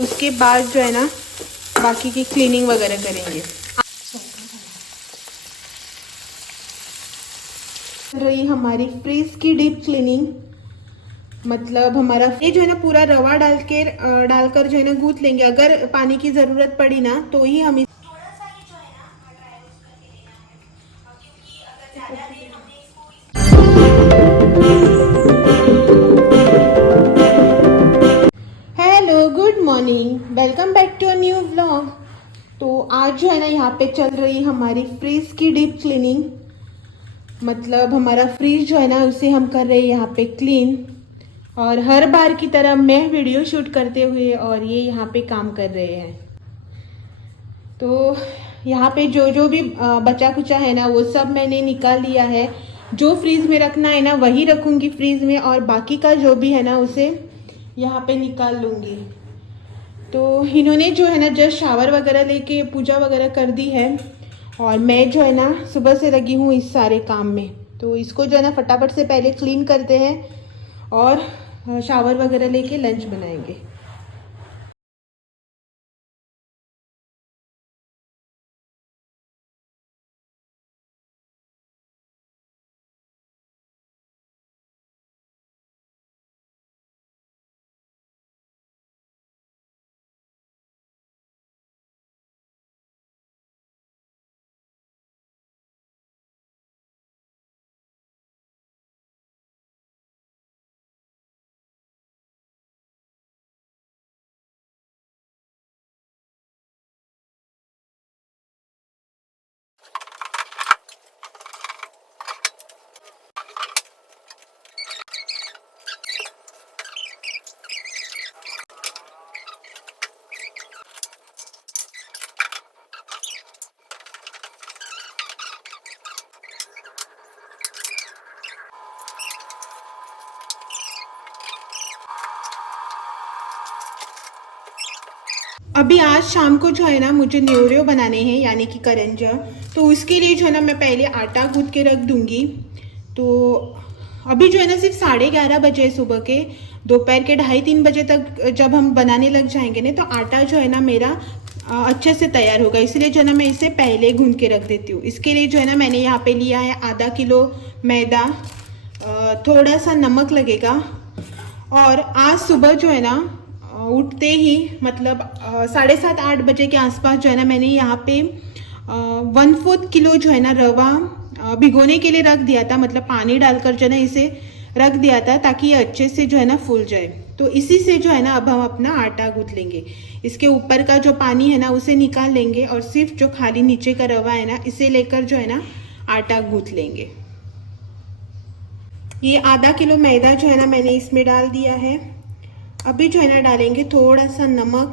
उसके बाद जो है ना बाकी की क्लीनिंग वगैरह करेंगे। रही हमारी फ्रीज की डीप क्लीनिंग, मतलब हमारा ये जो है ना पूरा रवा डालकर जो है ना गूंथ लेंगे। अगर पानी की ज़रूरत पड़ी ना तो ही हम थोड़ा सा ही जो है ना ड्राई रोस्ट करके लेना है, क्योंकि अगर ज़्यादा देर हमने इसको hello good morning, welcome back to a new vlog. तो आज जो है ना यहाँ पे चल रही हमारी फ्रीज की डीप क्लीनिंग, मतलब हमारा फ्रीज जो है ना उसे हम कर रहे हैं यहाँ पे क्लीन। और हर बार की तरह मैं वीडियो शूट करते हुए और ये यहाँ पे काम कर रहे हैं। तो यहाँ पे जो जो भी बचा कुचा है ना वो सब मैंने निकाल लिया है। जो फ्रीज में रखना है ना वही रखूँगी फ्रीज में, और बाकी का जो भी है ना उसे यहाँ पे निकाल लूँगी। तो इन्होंने जो है ना जस्ट शावर वगैरह लेके पूजा वगैरह कर दी है, और मैं जो है ना सुबह से लगी हूँ इस सारे काम में। तो इसको जो है ना फटाफट से पहले क्लीन करते हैं और शावर वगैरह लेके लंच बनाएंगे। अभी आज शाम को जो है ना मुझे न्यूरियो बनाने हैं, यानी कि करंजा। तो उसके लिए जो है ना मैं पहले आटा गूंथ के रख दूंगी। तो अभी जो है ना सिर्फ 11:30 बजे सुबह के, दोपहर के 2:30-3 बजे तक जब हम बनाने लग जाएंगे ना तो आटा जो है ना मेरा अच्छे से तैयार होगा। इसलिए जो है ना मैं इसे पहले गूंथ के रख देती हूँ। इसके लिए जो है ना मैंने यहाँ पे लिया है आधा किलो मैदा, थोड़ा सा नमक लगेगा। और आज सुबह जो है ना उठते ही मतलब 7:30-8 बजे के आसपास जो है ना मैंने यहाँ पे 1/4 किलो जो है ना रवा भिगोने के लिए रख दिया था, मतलब पानी डालकर जो है ना इसे रख दिया था ताकि ये अच्छे से जो है ना फूल जाए। तो इसी से जो है ना अब हम अपना आटा गूंथ लेंगे। इसके ऊपर का जो पानी है ना उसे निकाल लेंगे और सिर्फ जो खाली नीचे का रवा है ना इसे लेकर जो है ना आटा गूंथ लेंगे। ये आधा किलो मैदा जो है ना मैंने इसमें डाल दिया है। अभी जो है ना डालेंगे थोड़ा सा नमक,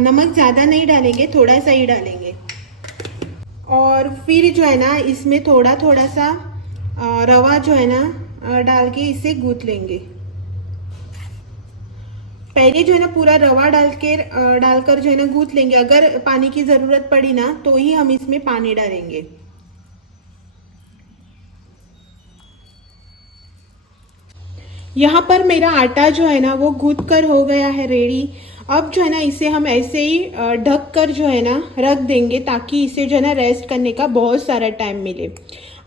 नमक ज़्यादा नहीं डालेंगे, थोड़ा सा ही डालेंगे। और फिर जो है ना इसमें थोड़ा थोड़ा सा रवा जो है ना डाल के इसे गूंथ लेंगे। पहले जो है ना पूरा रवा डालकर जो है ना गूंथ लेंगे। अगर पानी की ज़रूरत पड़ी ना तो ही हम इसमें पानी डालेंगे। यहाँ पर मेरा आटा जो है ना वो गूंथ कर हो गया है रेडी। अब जो है ना इसे हम ऐसे ही ढक कर जो है ना रख देंगे ताकि इसे जो है ना रेस्ट करने का बहुत सारा टाइम मिले।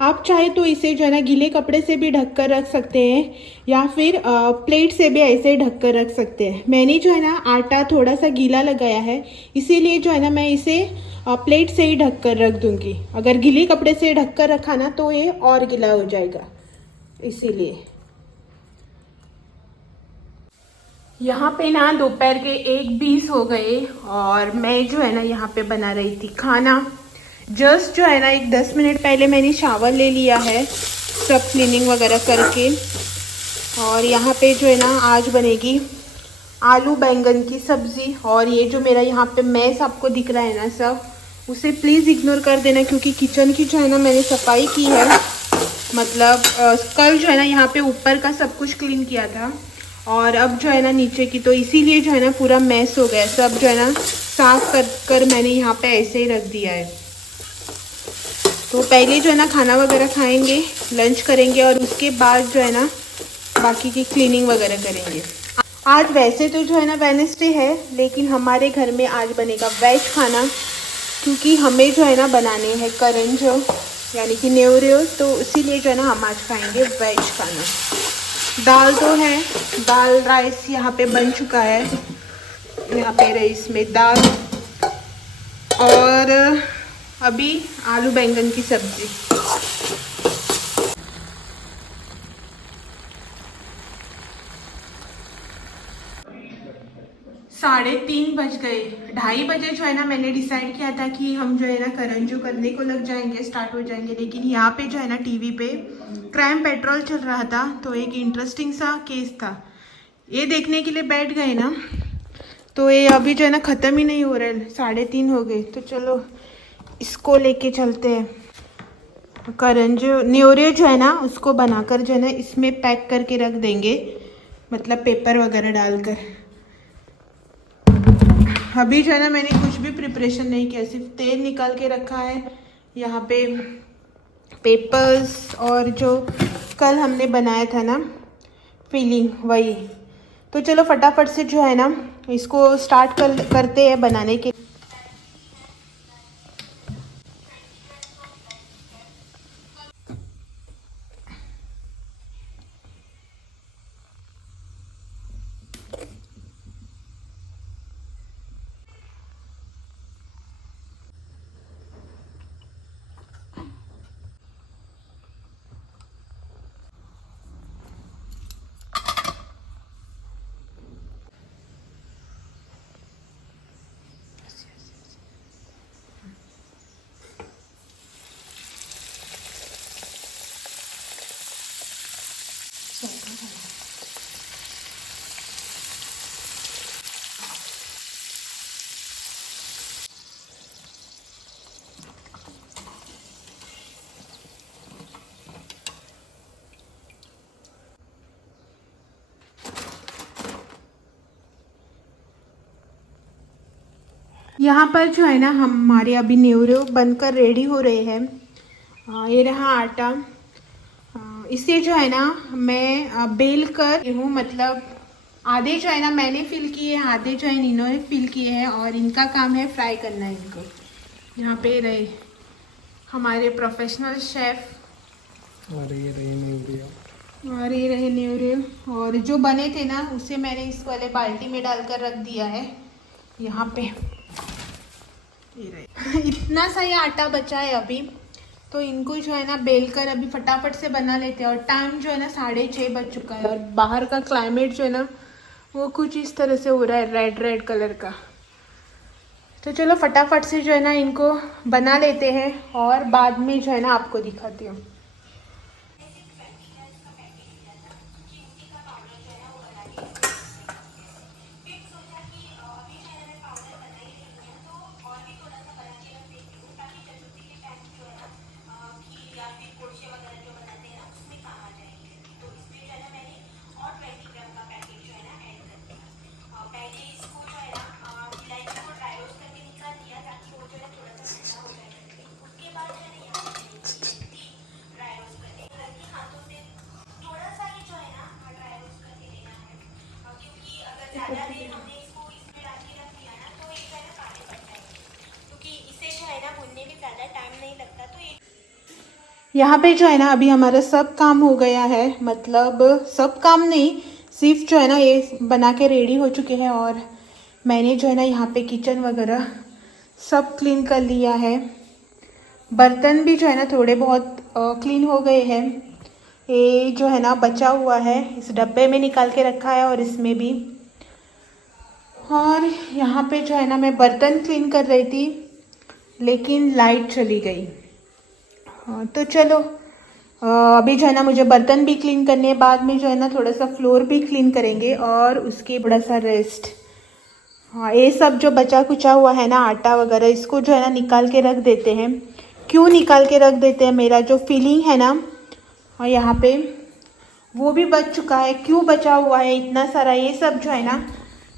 आप चाहे तो इसे जो है ना गीले कपड़े से भी ढक कर रख सकते हैं, या फिर प्लेट से भी ऐसे ढक कर रख सकते हैं। मैंने जो है ना आटा थोड़ा सा गीला लगाया है, इसीलिए जो है ना मैं इसे प्लेट से ही ढक कर रख दूंगी। अगर गीले कपड़े से ढक कर रखा ना तो ये और गीला हो जाएगा, इसीलिए। यहाँ पे ना दोपहर के 1:20 हो गए और मैं जो है ना यहाँ पे बना रही थी खाना। जस्ट जो है ना 10 मिनट पहले मैंने शावर ले लिया है सब क्लीनिंग वगैरह करके। और यहाँ पे जो है ना आज बनेगी आलू बैंगन की सब्ज़ी। और ये जो मेरा यहाँ पे मैस आपको दिख रहा है ना सब, उसे प्लीज़ इग्नोर कर देना, क्योंकि किचन की जो है ना मैंने सफाई की है। मतलब कल जो है ना यहाँ पे ऊपर का सब कुछ क्लीन किया था और अब जो है ना नीचे की, तो इसीलिए जो है ना पूरा मैस हो गया। सब जो है ना साफ कर मैंने यहाँ पे ऐसे ही रख दिया है। तो पहले जो है ना खाना वगैरह खाएंगे, लंच करेंगे और उसके बाद जो है ना बाकी की क्लीनिंग वगैरह करेंगे। आज वैसे तो जो है ना वेडनेसडे है, लेकिन हमारे घर में आज बनेगा वेज खाना, क्योंकि हमें जो है ना बनाने हैं करंज यानी कि न्योरियो, तो इसीलिए जो है ना हम आज खाएंगे वेज खाना। दाल तो है, दाल राइस यहाँ पे बन चुका है, यहाँ पे राइस में दाल, और अभी आलू बैंगन की सब्जी। 3:30 बज गए। 2:30 बजे जो है ना मैंने डिसाइड किया था कि हम जो है ना करंजू करने को लग जाएंगे, स्टार्ट हो जाएंगे, लेकिन यहाँ पे जो है ना टीवी पे क्राइम पेट्रोल चल रहा था, तो एक इंटरेस्टिंग सा केस था, ये देखने के लिए बैठ गए ना, तो ये अभी जो है ना ख़त्म ही नहीं हो रहा है, 3:30 हो गए, तो चलो इसको लेके चलते हैं। करंजू न्योरे जो है ना उसको बनाकर जो है ना इसमें पैक करके रख देंगे, मतलब पेपर वगैरह डालकर। अभी जो है ना मैंने कुछ भी प्रिपरेशन नहीं किया, सिर्फ तेल निकाल के रखा है, यहाँ पे पेपर्स और जो कल हमने बनाया था ना फिलिंग वही। तो चलो फटाफट से जो है ना इसको स्टार्ट करते हैं बनाने के। यहाँ पर जो है ना हमारे अभी न्योरो बनकर रेडी हो रहे हैं। ये रहा आटा, इसे जो है ना मैं बेल कर हूँ, मतलब आधे जो है ना मैंने फिल किए हैं, आधे जो है इन्होंने फिल किए हैं, और इनका काम है फ्राई करना है इनको। यहाँ पे रहे हमारे प्रोफेशनल शेफ, और ये रहे न्योरो, और जो बने थे ना उसे मैंने इस वाले बाल्टी में डालकर रख दिया है यहाँ पे। ये रहे इतना सा ही आटा बचा है अभी, तो इनको जो है ना बेल कर अभी फटाफट से बना लेते हैं। और टाइम जो है ना 6:30 बज चुका है, और बाहर का क्लाइमेट जो है ना वो कुछ इस तरह से हो रहा है, रेड रेड कलर का। तो चलो फटाफट से जो है ना इनको बना लेते हैं, और बाद में जो है ना आपको दिखाती हूँ। यहाँ पे जो है ना अभी हमारा सब काम हो गया है, मतलब सब काम नहीं, सिर्फ जो है ना ये बना के रेडी हो चुके हैं, और मैंने जो है ना यहाँ पे किचन वगैरह सब क्लीन कर लिया है। बर्तन भी जो है ना थोड़े बहुत क्लीन हो गए हैं। ये जो है ना बचा हुआ है इस डब्बे में निकाल के रखा है, और इसमें भी। और यहाँ पे जो है ना मैं बर्तन क्लीन कर रही थी, लेकिन लाइट चली गई। हाँ तो चलो अभी जो है ना मुझे बर्तन भी क्लीन करने हैं, बाद में जो है ना थोड़ा सा फ्लोर भी क्लीन करेंगे, और उसके थोड़ा सा रेस्ट। हाँ ये सब जो बचा कुचा हुआ है ना आटा वगैरह, इसको जो है ना निकाल के रख देते हैं। क्यों निकाल के रख देते हैं, मेरा जो फिलिंग है ना और यहाँ पे वो भी बच चुका है। क्यों बचा हुआ है इतना सारा, ये सब जो है ना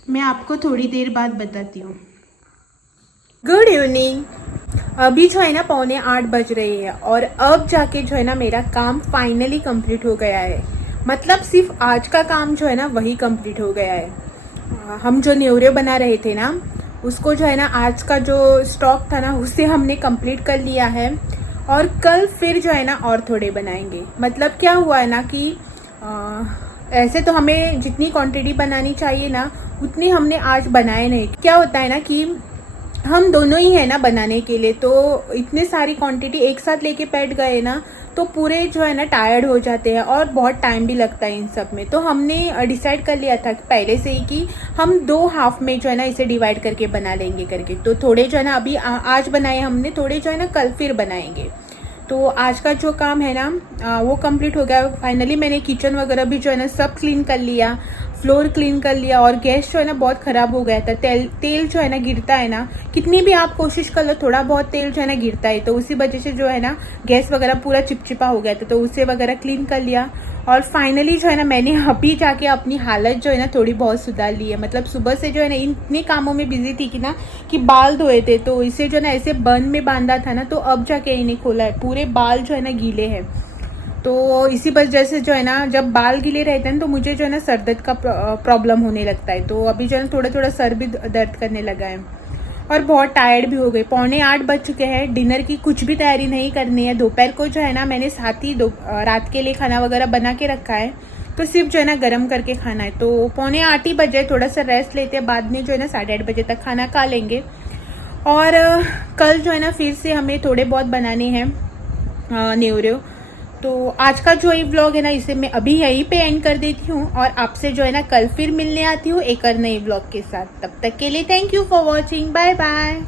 मैं आपको थोड़ी देर बाद बताती हूँ। Good evening. अभी जो है ना 7:45 बज रही है, और अब जाके जो है ना मेरा काम फाइनली कंप्लीट हो गया है। मतलब सिर्फ आज का काम जो है ना वही कंप्लीट हो गया है। हम जो न्यूरे बना रहे थे ना उसको जो है ना आज का जो स्टॉक था ना उसे हमने कंप्लीट कर लिया है और कल फिर जो है ना और थोड़े बनाएंगे। मतलब क्या हुआ है ना कि ऐसे तो हमें जितनी क्वांटिटी बनानी चाहिए ना उतनी हमने आज बनाए नहीं। क्या होता है ना कि हम दोनों ही है ना बनाने के लिए, तो इतने सारी क्वांटिटी एक साथ लेके बैठ गए ना तो पूरे जो है ना टायर्ड हो जाते हैं और बहुत टाइम भी लगता है इन सब में। तो हमने डिसाइड कर लिया था कि पहले से ही कि हम 2 हाफ में जो है ना इसे डिवाइड करके बना लेंगे करके। तो थोड़े जो है ना अभी आज बनाए हमने, थोड़े जो है ना कल फिर बनाएंगे। तो आज का जो काम है ना वो कंप्लीट हो गया। फाइनली मैंने किचन वगैरह भी जो है ना सब क्लीन कर लिया, फ्लोर क्लीन कर लिया और गैस जो है ना बहुत ख़राब हो गया था। तेल जो है ना गिरता है ना, कितनी भी आप कोशिश कर लो थोड़ा बहुत तेल जो है ना गिरता है, तो उसी वजह से जो है ना गैस वगैरह पूरा चिपचिपा हो गया था। तो उसे वगैरह क्लीन कर लिया और फाइनली जो है ना मैंने अभी जाके अपनी हालत जो है ना थोड़ी बहुत सुधार ली है। मतलब सुबह से जो है ना इतने कामों में बिजी थी कि ना कि बाल धोए थे, तो इसे जो है ना ऐसे बन में बांधा था ना, तो अब जाके इन्हें खोला है। पूरे बाल जो है ना गीले हैं, तो इसी वजह से जो है ना जब बाल गीले रहते हैं तो मुझे जो है ना सर दर्द का प्रॉब्लम होने लगता है। तो अभी जो है ना थोड़ा थोड़ा सर भी दर्द करने लगा है और बहुत टायर्ड भी हो गई। 7:45 बज चुके हैं, डिनर की कुछ भी तैयारी नहीं करनी है। दोपहर को जो है ना मैंने साथ ही रात के लिए खाना वगैरह बना के रखा है, तो सिर्फ जो है ना गर्म करके खाना है। तो 7:45 बजे थोड़ा सा रेस्ट लेते हैं, बाद में जो है ना 8:30 बजे तक खाना खा लेंगे। और कल जो है ना फिर से हमें थोड़े बहुत बनाने हैं न्यूरे। तो आज का जो ये व्लॉग है ना इसे मैं अभी यहीं पे एंड कर देती हूँ और आपसे जो है ना कल फिर मिलने आती हूँ एक और नए व्लॉग के साथ। तब तक के लिए thank you for watching, bye bye.